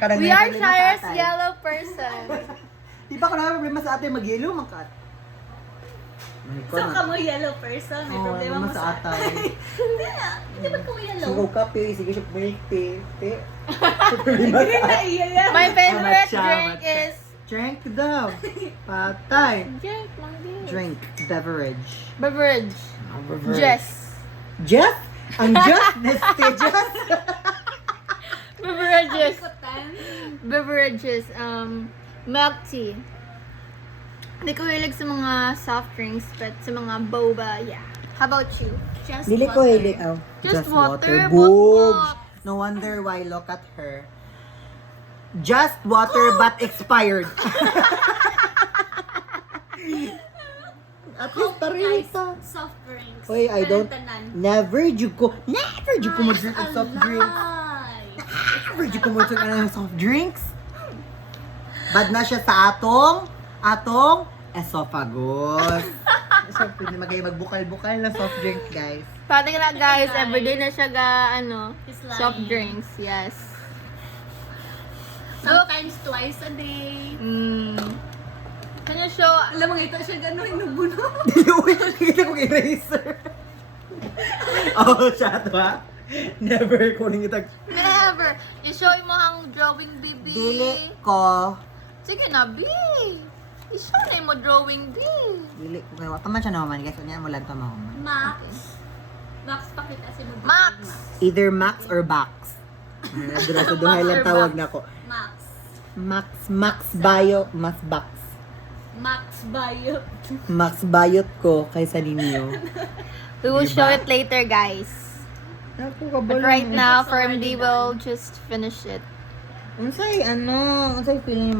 Kadang We are may problema sa Shira's atay. yellow person. Di ba ko na problema sa ate mag-yellow, magkat. So, ka mo yellow person, may problema mo sa atay. Hindi na, hindi ba ko yellow? Sugo kape, sige siya make te. Green na iya. My favorite Matcha, drink matcha. is... Drink daw. Patay. Drink lang din. Drink. Beverage. Beverage. Beverage. Jess. Jess? Ang Jess? Neste Jess? Beverages. Kutan. Beverages. Milk tea. Hindi ko hilig sa mga soft drinks, but sa mga boba, yeah. How about you? Just Dili ko water. hilig. Oh, Just water, Boobs. boobs. No wonder why, look at her. Just water but expired. At least pareho Guys, pa. soft drinks. Hoy, I don't, Tanan. never jud ko mag-drink of soft drinks. Alay. Never jud ko mag-drink ng soft drinks. Bad na siya sa atong esophagus. So, pwede magbukal-bukal na soft drink, guys. Pati na guys, everyday na siya He's lying. soft drinks, yes. Sometimes twice a day. Kanya show, Alam mo nga ito siya gano'n, inubuno. Uy, nakikita kong eraser. Oh, siya to ha? Never ko rin itag... never. I-show mo ang drawing, baby. Dili ko. Sige na, B. I-show na mo drawing, B. Dili ko. Kaya taman siya naman, guys. Kanya mo lang tama ko. Max. Max, pakita si mo. Max. Either Max or Bax. Dura sa duhay lang tawag na ko. Max. Max Bio, Max Bax. Max Bayot. Max Bayot ko kaysa ninyo. We will Diba? show it later, guys. Ako, But right now, It's already Firm D will just finish it. Unsay feeling